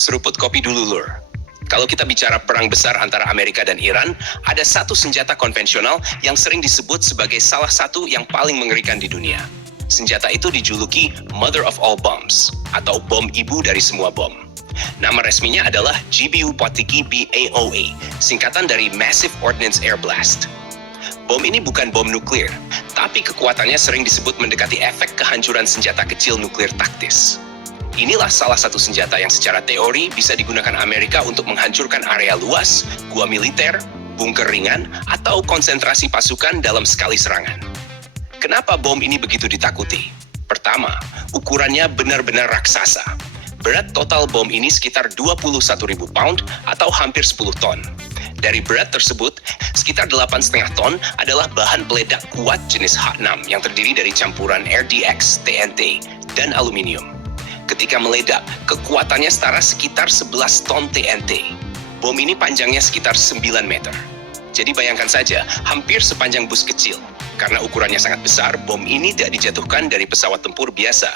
Seruput kopi dulu, Lur. Kalau kita bicara perang besar antara Amerika dan Iran, ada satu senjata konvensional yang sering disebut sebagai salah satu yang paling mengerikan di dunia. Senjata itu dijuluki Mother of All Bombs, atau bom ibu dari semua bom. Nama resminya adalah GBU Potiki BAOA, singkatan dari Massive Ordnance Air Blast. Bom ini bukan bom nuklir, tapi kekuatannya sering disebut mendekati efek kehancuran senjata kecil nuklir taktis. Inilah salah satu senjata yang secara teori bisa digunakan Amerika untuk menghancurkan area luas, gua militer, bunker ringan, atau konsentrasi pasukan dalam sekali serangan. Kenapa bom ini begitu ditakuti? Pertama, ukurannya benar-benar raksasa. Berat total bom ini sekitar 21.000 pound atau hampir 10 ton. Dari berat tersebut, sekitar 8,5 ton adalah bahan peledak kuat jenis H6 yang terdiri dari campuran RDX, TNT, dan aluminium. Ketika meledak, kekuatannya setara sekitar 11 ton TNT. Bom ini panjangnya sekitar 9 meter. Jadi bayangkan saja, hampir sepanjang bus kecil. Karena ukurannya sangat besar, bom ini tidak dijatuhkan dari pesawat tempur biasa,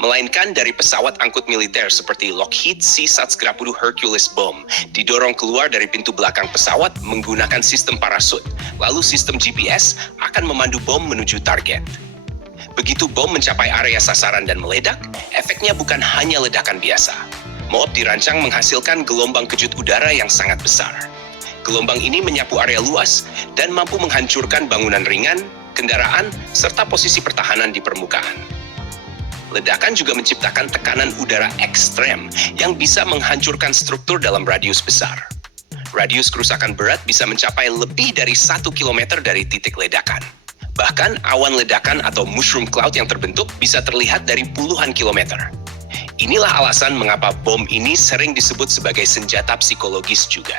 melainkan dari pesawat angkut militer seperti Lockheed C-130 Hercules Bomb, didorong keluar dari pintu belakang pesawat menggunakan sistem parasut. Lalu sistem GPS akan memandu bom menuju target. Begitu bom mencapai area sasaran dan meledak, efeknya bukan hanya ledakan biasa. MOAB dirancang menghasilkan gelombang kejut udara yang sangat besar. Gelombang ini menyapu area luas dan mampu menghancurkan bangunan ringan, kendaraan, serta posisi pertahanan di permukaan. Ledakan juga menciptakan tekanan udara ekstrem yang bisa menghancurkan struktur dalam radius besar. Radius kerusakan berat bisa mencapai lebih dari 1 km dari titik ledakan. Bahkan awan ledakan atau mushroom cloud yang terbentuk bisa terlihat dari puluhan kilometer. Inilah alasan mengapa bom ini sering disebut sebagai senjata psikologis juga.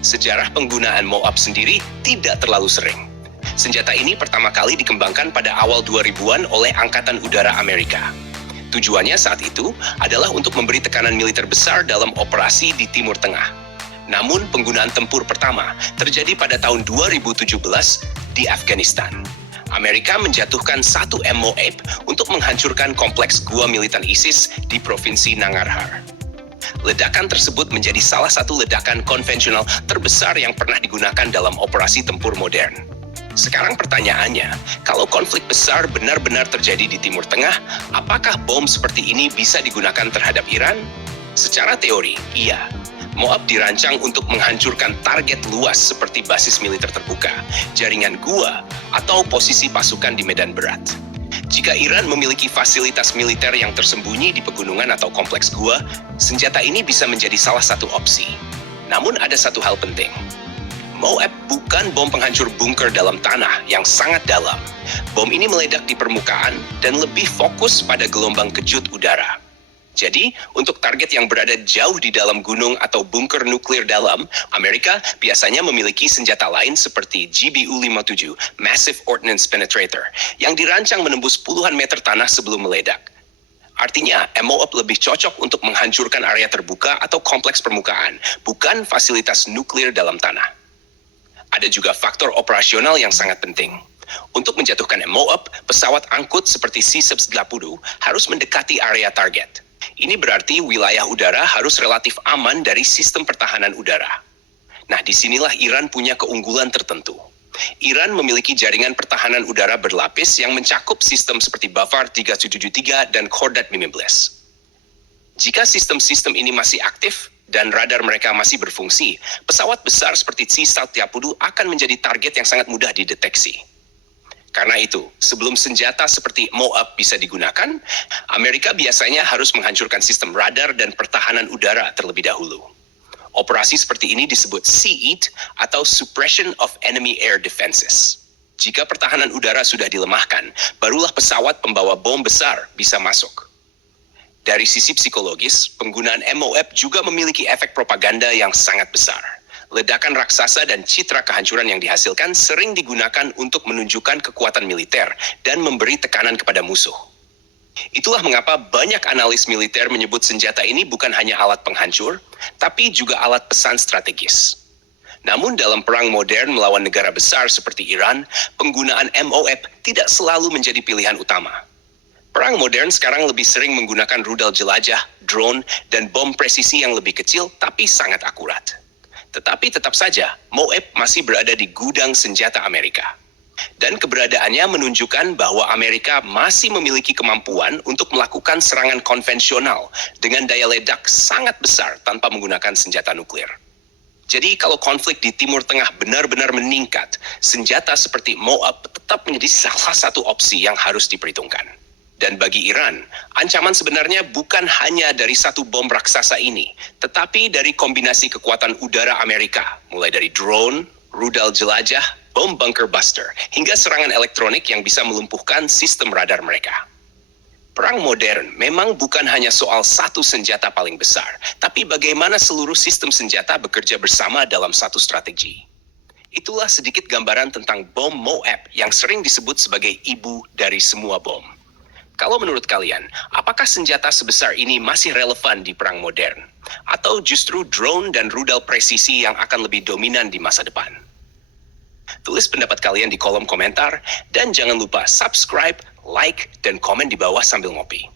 Sejarah penggunaan MOAB sendiri tidak terlalu sering. Senjata ini pertama kali dikembangkan pada awal 2000-an oleh Angkatan Udara Amerika. Tujuannya saat itu adalah untuk memberi tekanan militer besar dalam operasi di Timur Tengah. Namun penggunaan tempur pertama terjadi pada tahun 2017 di Afghanistan. Amerika menjatuhkan satu MOAB untuk menghancurkan kompleks gua militan ISIS di Provinsi Nangarhar. Ledakan tersebut menjadi salah satu ledakan konvensional terbesar yang pernah digunakan dalam operasi tempur modern. Sekarang pertanyaannya, kalau konflik besar benar-benar terjadi di Timur Tengah, apakah bom seperti ini bisa digunakan terhadap Iran? Secara teori, iya. MOAB dirancang untuk menghancurkan target luas seperti basis militer terbuka, jaringan gua, atau posisi pasukan di medan berat. Jika Iran memiliki fasilitas militer yang tersembunyi di pegunungan atau kompleks gua, senjata ini bisa menjadi salah satu opsi. Namun ada satu hal penting. MOAB bukan bom penghancur bunker dalam tanah yang sangat dalam. Bom ini meledak di permukaan dan lebih fokus pada gelombang kejut udara. Jadi, untuk target yang berada jauh di dalam gunung atau bunker nuklir dalam, Amerika biasanya memiliki senjata lain seperti GBU-57, Massive Ordnance Penetrator, yang dirancang menembus puluhan meter tanah sebelum meledak. Artinya, MOAB lebih cocok untuk menghancurkan area terbuka atau kompleks permukaan, bukan fasilitas nuklir dalam tanah. Ada juga faktor operasional yang sangat penting. Untuk menjatuhkan MOAB, pesawat angkut seperti C-130 harus mendekati area target. Ini berarti wilayah udara harus relatif aman dari sistem pertahanan udara. Nah, disinilah Iran punya keunggulan tertentu. Iran memiliki jaringan pertahanan udara berlapis yang mencakup sistem seperti Bavar 373 dan Khordad 15. Jika sistem-sistem ini masih aktif dan radar mereka masih berfungsi, pesawat besar seperti C-130 akan menjadi target yang sangat mudah dideteksi. Karena itu, sebelum senjata seperti MOAB bisa digunakan, Amerika biasanya harus menghancurkan sistem radar dan pertahanan udara terlebih dahulu. Operasi seperti ini disebut SEAT atau Suppression of Enemy Air Defenses. Jika pertahanan udara sudah dilemahkan, barulah pesawat pembawa bom besar bisa masuk. Dari sisi psikologis, penggunaan MOAB juga memiliki efek propaganda yang sangat besar. Ledakan raksasa dan citra kehancuran yang dihasilkan sering digunakan untuk menunjukkan kekuatan militer dan memberi tekanan kepada musuh. Itulah mengapa banyak analis militer menyebut senjata ini bukan hanya alat penghancur, tapi juga alat pesan strategis. Namun dalam perang modern melawan negara besar seperti Iran, penggunaan MOAB tidak selalu menjadi pilihan utama. Perang modern sekarang lebih sering menggunakan rudal jelajah, drone, dan bom presisi yang lebih kecil tapi sangat akurat. Tetapi tetap saja, Moab masih berada di gudang senjata Amerika. Dan keberadaannya menunjukkan bahwa Amerika masih memiliki kemampuan untuk melakukan serangan konvensional dengan daya ledak sangat besar tanpa menggunakan senjata nuklir. Jadi kalau konflik di Timur Tengah benar-benar meningkat, senjata seperti Moab tetap menjadi salah satu opsi yang harus diperhitungkan. Dan bagi Iran, ancaman sebenarnya bukan hanya dari satu bom raksasa ini, tetapi dari kombinasi kekuatan udara Amerika, mulai dari drone, rudal jelajah, bom bunker buster, hingga serangan elektronik yang bisa melumpuhkan sistem radar mereka. Perang modern memang bukan hanya soal satu senjata paling besar, tapi bagaimana seluruh sistem senjata bekerja bersama dalam satu strategi. Itulah sedikit gambaran tentang bom Moab yang sering disebut sebagai ibu dari semua bom. Kalau menurut kalian, apakah senjata sebesar ini masih relevan di perang modern? Atau justru drone dan rudal presisi yang akan lebih dominan di masa depan? Tulis pendapat kalian di kolom komentar, dan jangan lupa subscribe, like, dan komen di bawah sambil ngopi.